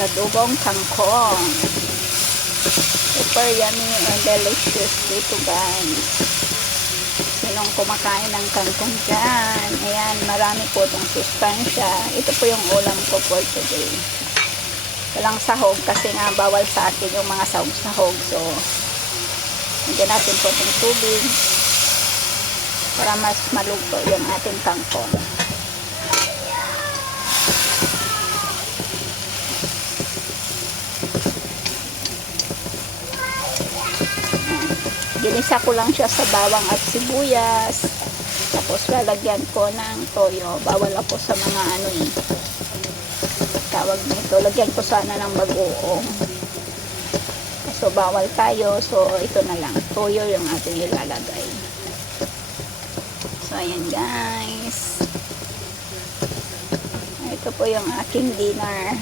adobong kangkong. Super yummy and delicious dito guys. Sinong kumakain ng kangkong dyan? Ayan, marami po itong sustansya. Ito po yung ulam ko for today. Walang sahog kasi nga bawal sa akin yung mga sahog-sahog. So, hindi natin po itong tubig para mas maluto yung ating kangkong. Ginisa ko lang siya sa bawang at sibuyas. Tapos lalagyan ko ng toyo. Bawal ako sa mga ano eh. Tawag nito. Lagyan ko sana ng bagoong. So bawal tayo. So ito na lang. Toyo yung ating ilalagay. So ayan guys. Ito po yung aking dinner.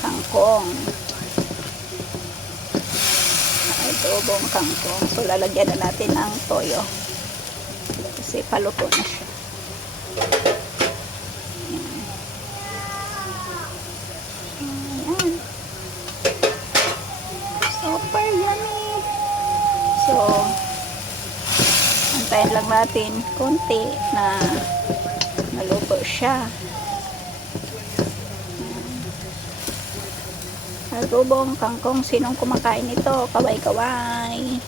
Kangkong. Adobong kangkong. So, lalagyan na natin ng toyo. Kasi paluto na siya. Ayan. Super yummy. So, antayin lang natin konti na naluto siya. Adobong kangkong, sinong kumakain nito? Kaway-kaway.